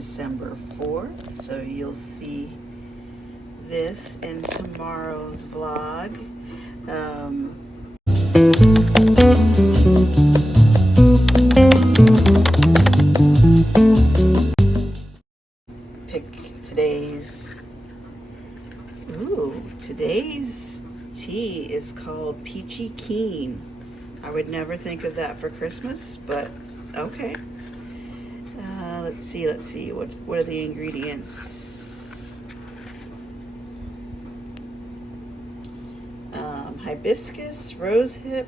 December 4th, so you'll see this in tomorrow's vlog. Pick today's tea is called Peachy Keen. I would never think of that for Christmas, but okay. Let's see. What are the ingredients? Hibiscus, rosehip,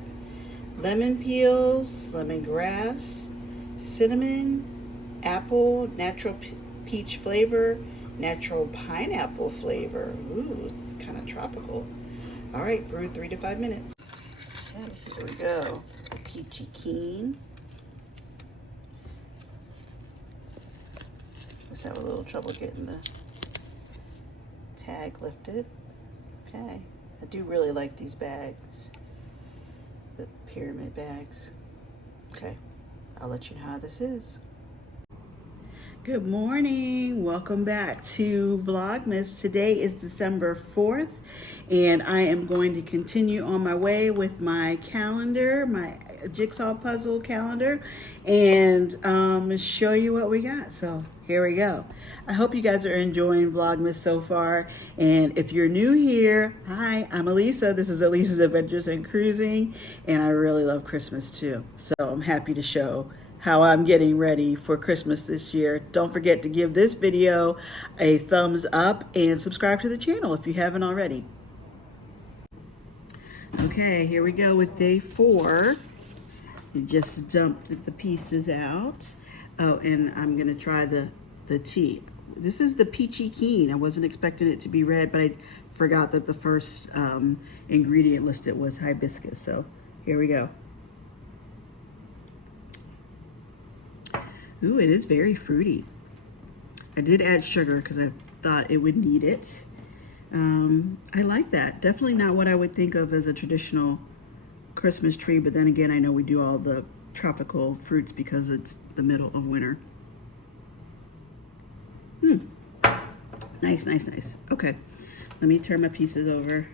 lemon peels, lemongrass, cinnamon, apple, natural peach flavor, natural pineapple flavor. Ooh, it's kind of tropical. All right, brew 3 to 5 minutes. Okay, here we go. Peachy Keen. Just have a little trouble getting the tag lifted. Okay, I do really like these bags, the pyramid bags. Okay, I'll let you know how this is. Good morning, welcome back to Vlogmas. Today is December 4th, and I am going to continue on my way with my calendar, my jigsaw puzzle calendar, and show you what we got. So here we go. I hope you guys are enjoying Vlogmas so far, and if you're new here, hi, I'm Alisa. This is Alisa's Adventures in Cruising, and I really love Christmas too. So I'm happy to show how I'm getting ready for Christmas this year. Don't forget to give this video a thumbs up and subscribe to the channel if you haven't already. Okay, here we go with day 4. You just dumped the pieces out. Oh, and I'm gonna try the tea. This is the Peachy Keen. I wasn't expecting it to be red, but I forgot that the first ingredient listed was hibiscus. So here we go. Ooh, it is very fruity. I did add sugar because I thought it would need it. I like that. Definitely not what I would think of as a traditional Christmas tree, but then again, I know we do all the tropical fruits because it's the middle of winter. Nice, nice, nice. Okay, let me turn my pieces over.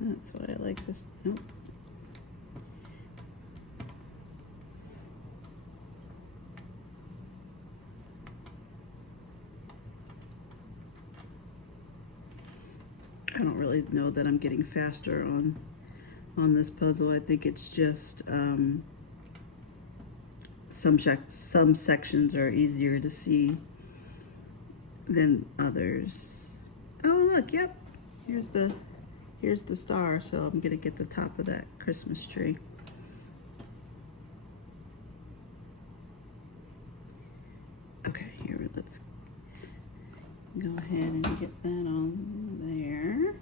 That's what I like this. Nope. I don't really know that I'm getting faster on this puzzle. I think it's just some sections are easier to see than others. Oh, look, yep. Here's the star, so I'm gonna get the top of that Christmas tree. Okay, here, let's go ahead and get that on there.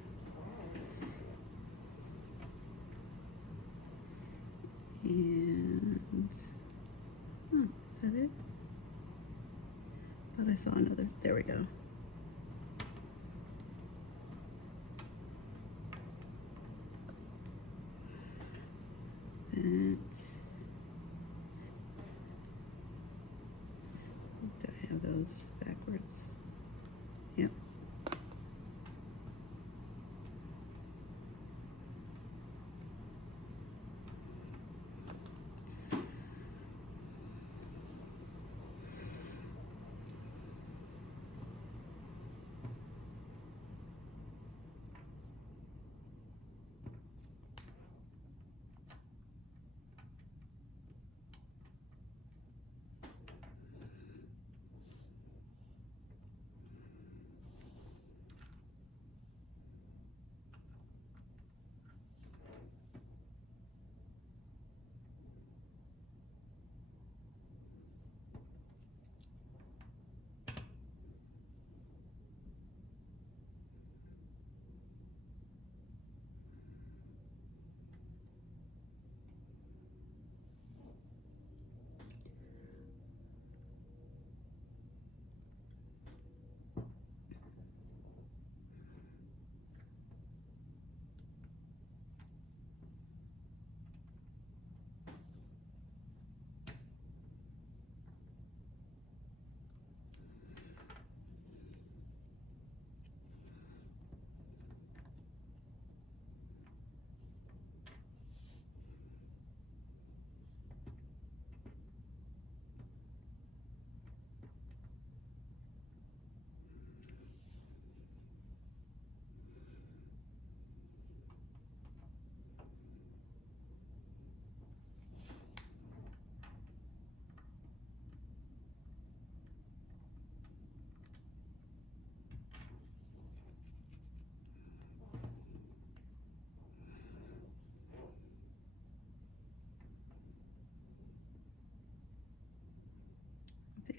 And, is that it? Thought I saw another, there we go. And do I have those backwards? Yep.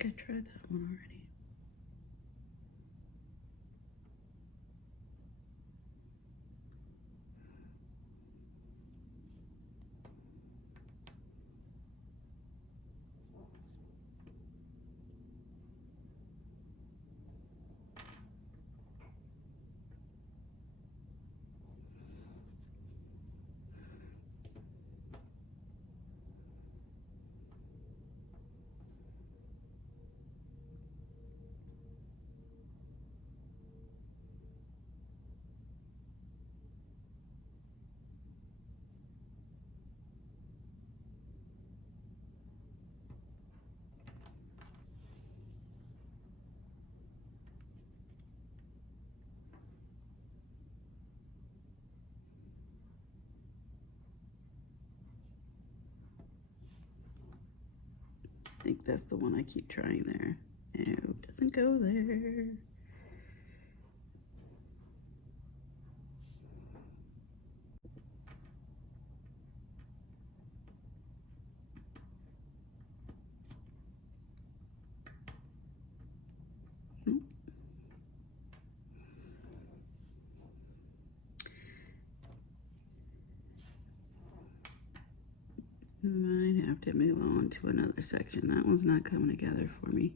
think I tried that one already. I think that's the one I keep trying there. No, it doesn't go there. Might have to move on to another section. That one's not coming together for me.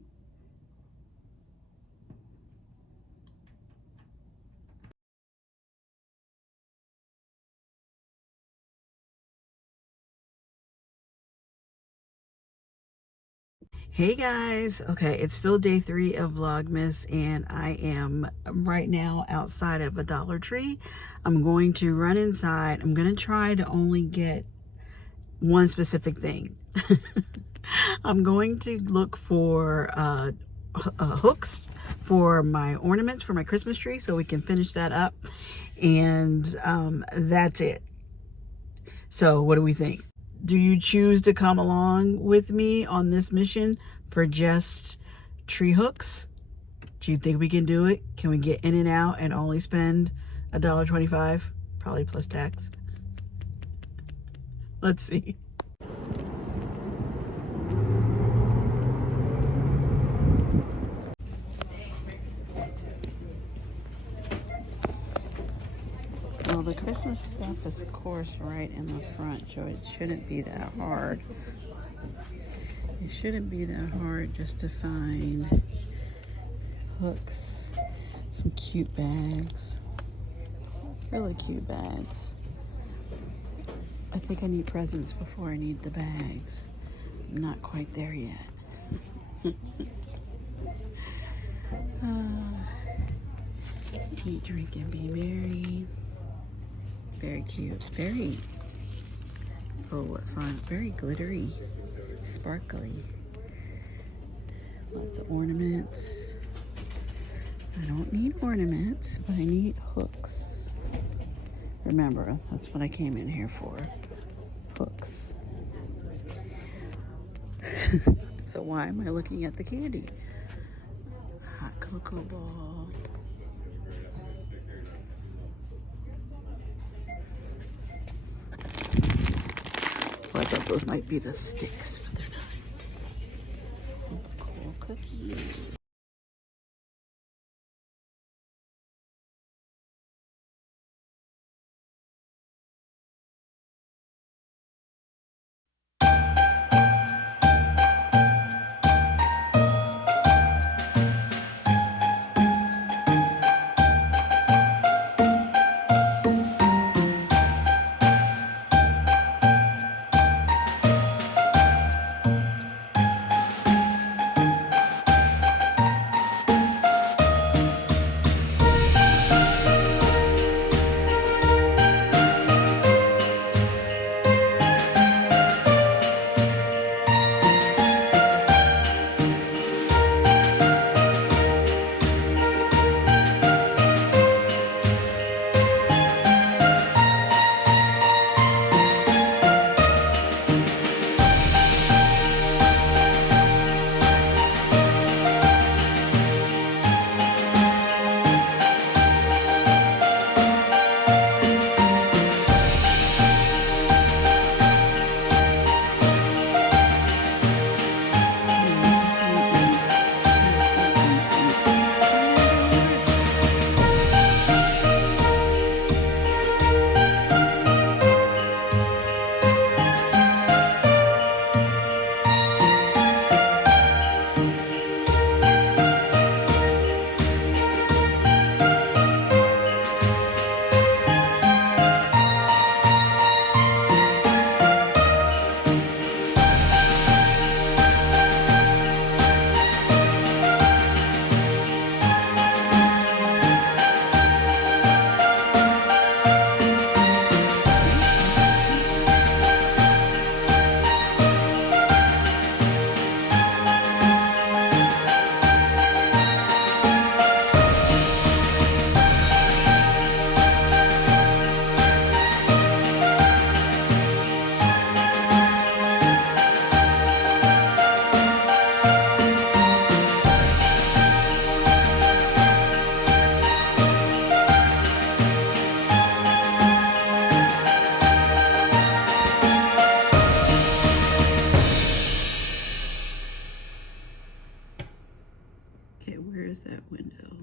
Hey guys, okay, it's still day 3 of Vlogmas and I am right now outside of a Dollar Tree. I'm going to run inside. I'm going to try to only get one specific thing. I'm going to look for hooks for my ornaments for my Christmas tree so we can finish that up, and that's it. So what do we think? Do you choose to come along with me on this mission for just tree hooks? Do you think we can do it? Can we get in and out and only spend $1.25? Probably plus tax. Let's see. Well, the Christmas stuff is, of course, right in the front, so it shouldn't be that hard. It shouldn't be that hard just to find hooks, some cute bags, really cute bags. I think I need presents before I need the bags. I'm not quite there yet. Eat, drink, and be merry. Very cute. Very, oh, what fun. Very glittery, sparkly. Lots of ornaments. I don't need ornaments, but I need hooks. Remember, that's what I came in here for. Hooks. So why am I looking at the candy? Hot cocoa ball. Well, I thought those might be the sticks, but they're not. Cool cookies. Okay, where is that window?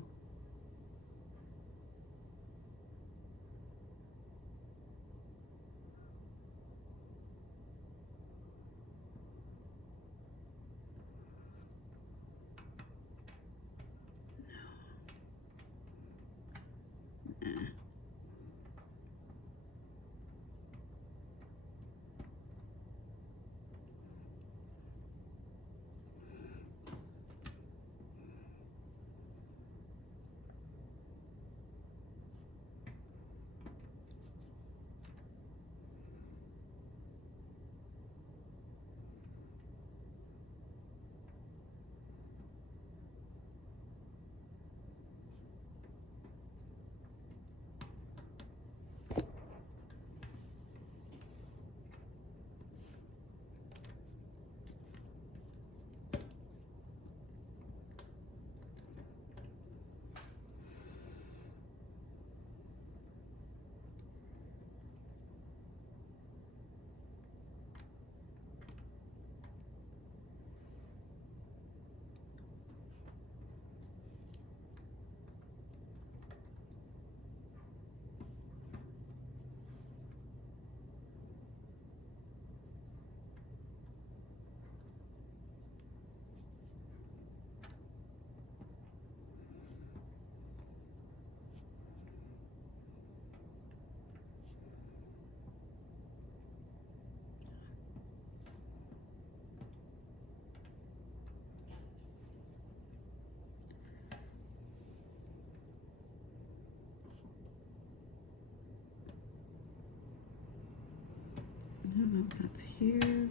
I don't know if that's here.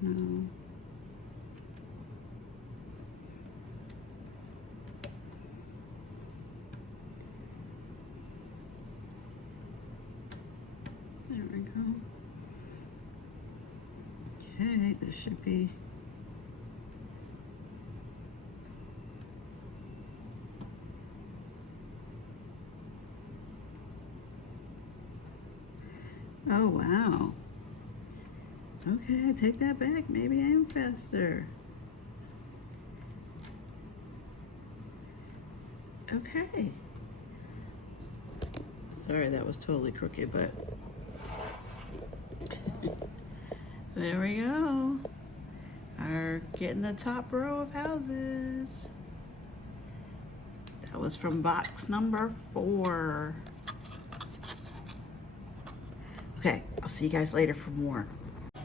No. There we go. Okay, this should be. Oh, wow. Okay, I take that back. Maybe I am faster. Okay. Sorry, that was totally crooked, but there we go. Are getting the top row of houses. That was from box number 4. Okay, I'll see you guys later for more.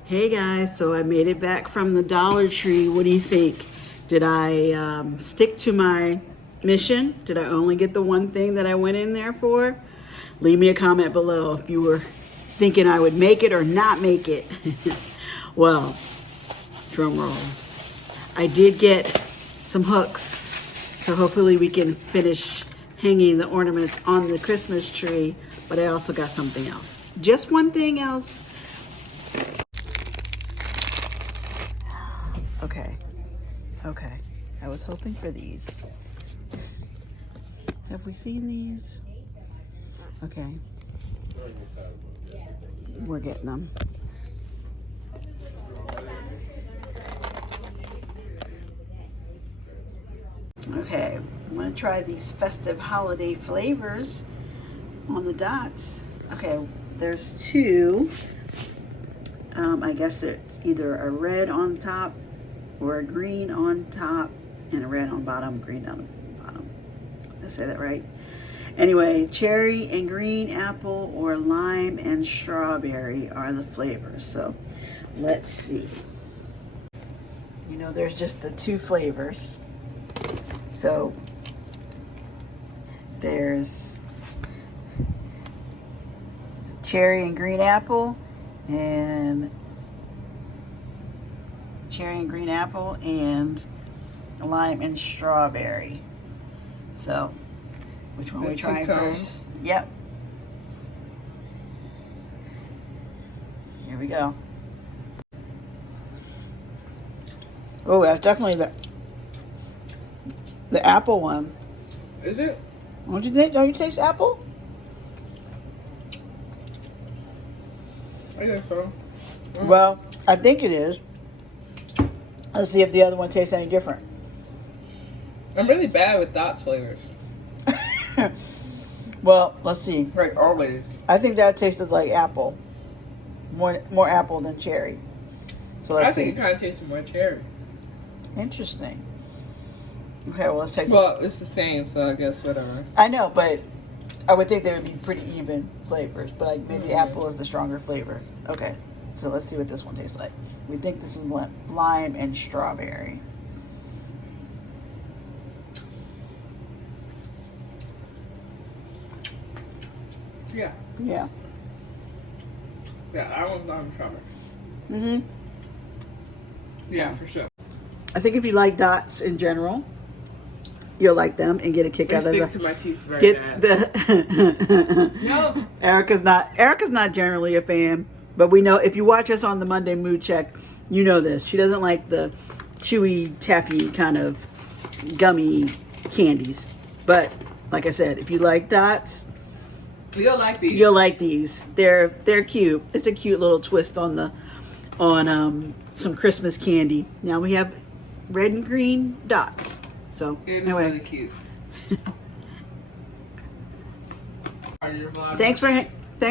Hey guys, so I made it back from the Dollar Tree. What do you think? Did I stick to my mission? Did I only get the one thing that I went in there for? Leave me a comment below if you were thinking I would make it or not make it. Well, drum roll. I did get some hooks, so hopefully we can finish hanging the ornaments on the Christmas tree, but I also got something else. Just one thing else. Okay. I was hoping for these. Have we seen these? Okay. We're getting them. Okay, I'm gonna try these festive holiday flavors on the dots. Okay, there's 2. I guess it's either a red on top or a green on top and a red on bottom, green on bottom. Did I say that right? Anyway, cherry and green apple or lime and strawberry are the flavors. So let's see. You know, there's just the 2 flavors. So there's cherry and green apple and lime and strawberry. So which one are we trying first? Yep. Here we go. Oh, that's definitely the apple one. Is it? Don't you think? Don't you taste apple? I guess so. Well, I think it is. Let's see if the other one tastes any different. I'm really bad with dots flavors. Well, let's see. Like always. I think that tasted like apple. More apple than cherry. So let's I think see. it kind of tasted more cherry. Interesting. Okay, well, let's taste it. Well, it's the same, so I guess whatever. I know, but I would think they would be pretty even flavors, but like maybe apple is the stronger flavor. Okay, so let's see what this one tastes like. We think this is lime and strawberry. Yeah. Yeah. Yeah, that one's on strawberry. Mm-hmm. Yeah, for sure. I think if you like dots in general, you'll like them and get a kick They out of stick the. to my teeth very Get bad. the. No. Erica's not generally a fan, but we know if you watch us on the Monday Mood Check, you know this. She doesn't like the chewy, taffy kind of gummy candies. But like I said, if you like dots, You'll like these. you'll like these. They're cute. It's a cute little twist on some Christmas candy. Now we have red and green dots. So It is anyway, really cute. Are your vlogs? thanks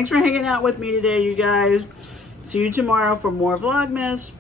for hanging out with me today, you guys. See you tomorrow for more Vlogmas.